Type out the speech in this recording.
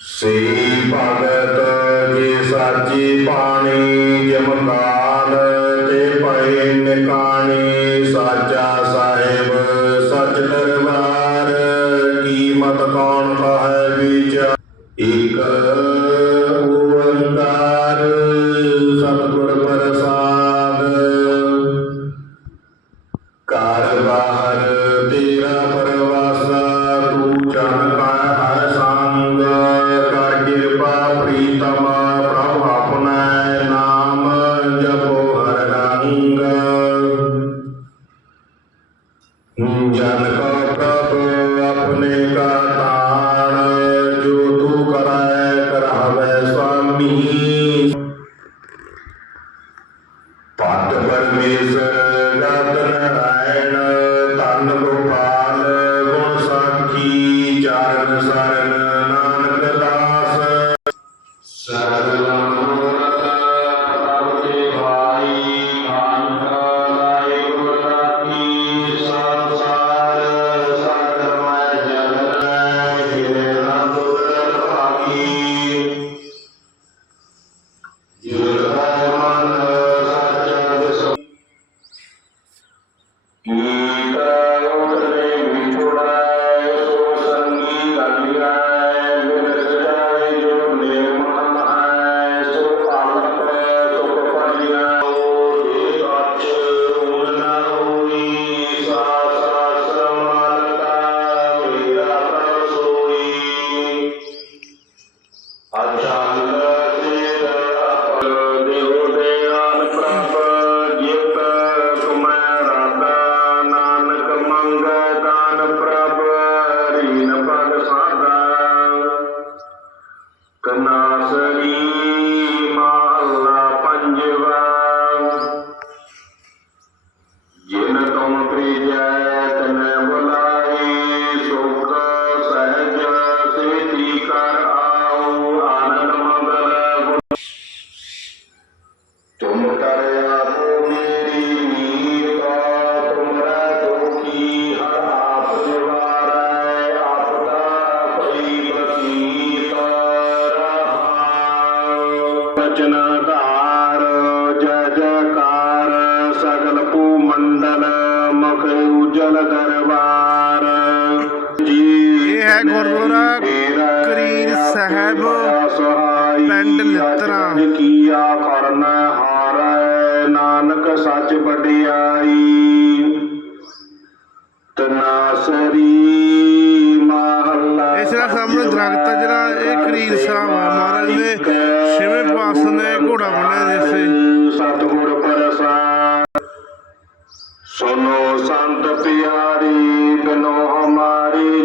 ਸੇ ਭਗਤ ਜੀ ਸਾਚੀ ਬਾਣੀ ਜਮਕਾਲ ਤੇ ਪਏ ਨਿਕਾਣੀ ਸਾਚਾ ਸਾਹਿਬ, ਸਚ ਦਰਬਾਰ, ਕੀਮਤ ਕੌਣ ਕਹੈ ਵਿਚਾਰ? ਇਕ ਓੰਕਾਰ, ਸਤਿਗੁਰ ਪ੍ਰਸਾਦ। ਘਰ ਬਾਹਰ حسنين ਬਚਨ ਧਾਰ ਜੈ ਜੈਕਾਰ ਸਗਲ ਭੂ ਮੰਡਲ ਮੁਖ ਉਜਲ ਦਰਬਾਰ। ਜੀ ਇਹ ਹੈ ਗੁਰਦੁਆਰਾ ਕਰੀਰ ਸਾਹਿਬ, ਪਿੰਡ ਲਿੱਤਰਾ। ਕੀਆ ਕਰਨ ਹਾਰੈ ਨਾਨਕ ਸੱਚ ਵਡਿਆਈ। ਤਨਾਸਰੀ ਮਹੱਲਾ ਇਸ ਦਾ ਸਾਹਮਣੇ ਦਰਖਤ ਜਿਹੜਾ ਇਹ ਕਰੀਰ ਸਾਹਿਬ ਆ। ਆਸ ਨੇ ਘੋੜਾ ਬਣਿਆ ਜਿਸੇ ਸਤਗੁਰ ਪ੍ਰਸਾਦ। ਸੁਨੋ ਸੰਤ ਪਿਆਰੀ ਬਿਨੋ ਹਮਾਰੀ